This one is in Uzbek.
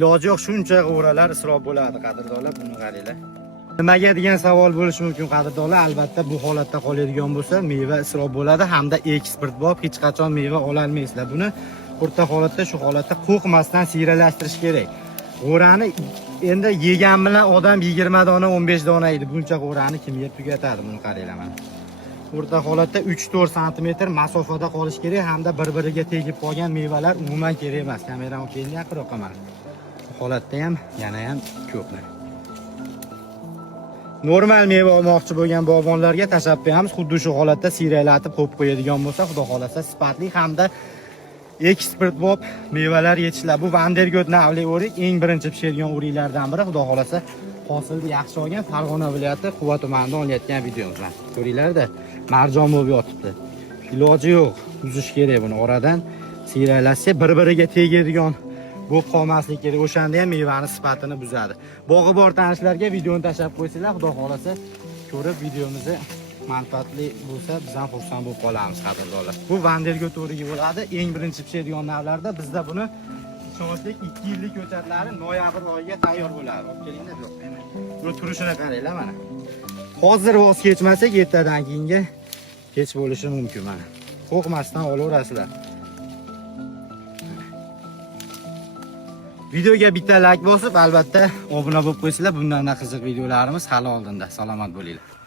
Iloji yo'q shuncha o'ralar isrof bo'ladi qadrdonlar, buni qaranglar. Nimaga degan savol bo'lishi mumkin qadrdonlar. Albatta bu holatda qoladigan bo'lsa, meva isrof bo'ladi hamda eksport bo'lib hech qachon meva ola olmaysizlar. Buni o'rta holatda, shu holatda qo'rqmasdan siyralashtirish kerak. O'rani endi yegan bilan odam 20 dona, 15 dona edi. Buncha o'rani kim yeb tugatadi? Buni qaranglar mana. O'rta holatda 3-4 sm masofada qolish kerak hamda bir-biriga tegib qolgan mevalar umuman kerak emas. Kamerani olib keling yaqinroqqa mana. Holatda ham yana ham ko'p. Normal meva olmoqchi bo'lgan bog'bonlarga tashabbus beramiz. Xuddi shu holatda siyralatib qo'yib qo'yadigan bo'lsa, xudo xolasa sifatli hamda eksport bo'lib mevalar yetishlar. Bu Vandergut navli o'rik eng birinchi pishadigan o'riklardan biri. Xudo xolasa hosilni yaxshi olgan Farg'ona viloyati Quva tumanida olayotgan videomiz. Ko'ringlar-da, marjon bo'lib yotibdi. Iloji yo'q, uzish kerak buni. Oradan siyralatsa bir-biriga tegadigan bo'lib qolmaslik kerak. O'shanda ham mevani sifatini buzadi. Bog'i bor tanishlarga videoni tashlab qo'ysanglar, xudo xolasa ko'rib videomizni manfaatli bo'lsa, biz ham xursand bo'lib qolamiz qadrdonlar. Bu Vandergut o'rigi bo'ladi. Eng birinchi pishadigan navlarda bizda buni ishonchlik 2 yillik ko'chatlari noyabr oyiga tayyor bo'ladi. Olib kelinglar, yo'q. Buni turishini qaranglar mana. Hozir voz kechmasak, ertadan keyinga kech bo'lishi mumkin mana. Qo'rqmasdan olaverasizlar. Videoga bitta like bosib, albatta obuna bo'lib qo'ysanglar, bundan qiziq videolarimiz hali oldinda. Salomat bo'linglar.